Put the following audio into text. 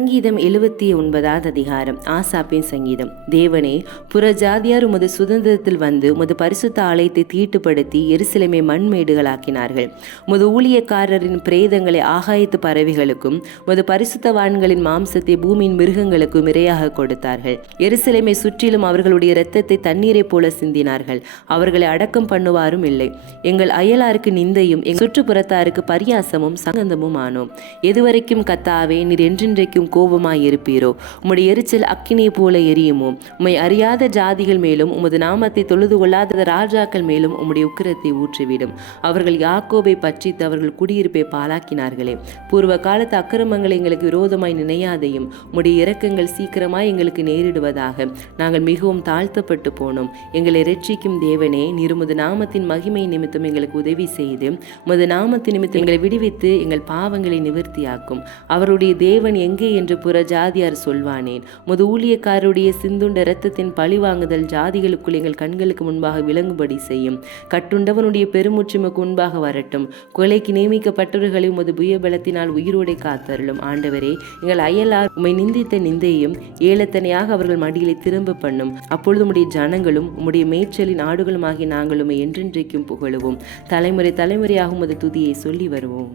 சங்கீதம் 79 அதிகாரம். ஆசாப்பின் சங்கீதம். தேவனே, புறஜாதியார் உமது சுதந்திரத்தில் வந்து உமது பரிசுத்த ஆலயத்தை தீட்டுப்படுத்தி எருசலேமை மண்மேடுகளாக்கினார்கள். உமது ஊழியக்காரரின் பிரேதங்களை ஆகாயத்து பறவைகளுக்கும் உமது பரிசுத்தவான்களின் மாம்சத்தை பூமியின் மிருகங்களுக்கும் இரையாக கொடுத்தார்கள். எருசலேமை சுற்றிலும் அவர்களுடைய இரத்தத்தை தண்ணீரைப் போல சிந்தினார்கள். அவர்களை அடக்கம் பண்ணுவாரும் இல்லை. எங்கள் அயலாருக்கு நிந்தையும் எங்கள் சுற்றுப்புறத்தாருக்கு பரியாசமும் சங்கந்தமும் ஆனோம். எதுவரைக்கும் கர்த்தாவே, நீர் என்றென்றைக்கும் கோபமாயிருப்பீரோ? உம்முடைய எரிச்சல் அக்கினியை போல எரியுமோ? உம்மை அறியாத ஜாதிகள் மேலும் உமது நாமத்தை தொழுது கொள்ளாத ராஜாக்கள் மேலும் உம்முடைய உக்கிரத்தை ஊற்றிவிடும். அவர்கள் யாக்கோபை பற்றித்து அவர்கள் குடியிருப்பை பாழாக்கினார்களே. பூர்வ காலத்து அக்கிரமங்களை எங்களுக்கு விரோதமாய் நினையாதையும் உம்முடைய இரக்கங்கள் சீக்கிரமாய் எங்களுக்கு நேரிடுவதாக. நாங்கள் மிகவும் தாழ்த்தப்பட்டு போனோம். எங்களை இரட்சிக்கும் தேவனே, நீர் உமது நாமத்தின் மகிமை நிமித்தம் எங்களுக்கு உதவி செய்து உமது நாமத்தின் நிமித்தம் எங்களை விடுவித்து எங்கள் பாவங்களை நிவர்த்தியாக்கும். அவருடைய தேவன் எங்கே என்று புறஜாதியார் சொல்வானேன்? உமது ஊழியக்காரருடைய சிந்துண்ட இரத்தத்தின் பழிவாங்குதல் ஜாதிகளுக்குள் எங்கள் கண்களுக்கு முன்பாக விளங்கும்படி செய்யும். கட்டுண்டவனுடைய பெருமுற்றுமுக்கு முன்பாக வரட்டும். கொலைக்கு நியமிக்கப்பட்டவர்களை உமது புயபலத்தினால் உயிரோடை காத்தருளும். ஆண்டவரே, எங்கள் அயலார் உம்மை நிந்தித்த நிந்தையும் ஏலத்தனையாக அவர்கள் மடியிலே திரும்ப பண்ணும். அப்பொழுது உம்முடைய ஜனங்களும் உம்முடைய மேய்ச்சலின் ஆடுகளும் ஆகிய நாங்கள் உம்மை என்றென்றைக்கும் புகழுவோம். தலைமுறை தலைமுறையாக உமது துதியை சொல்லி வருவோம்.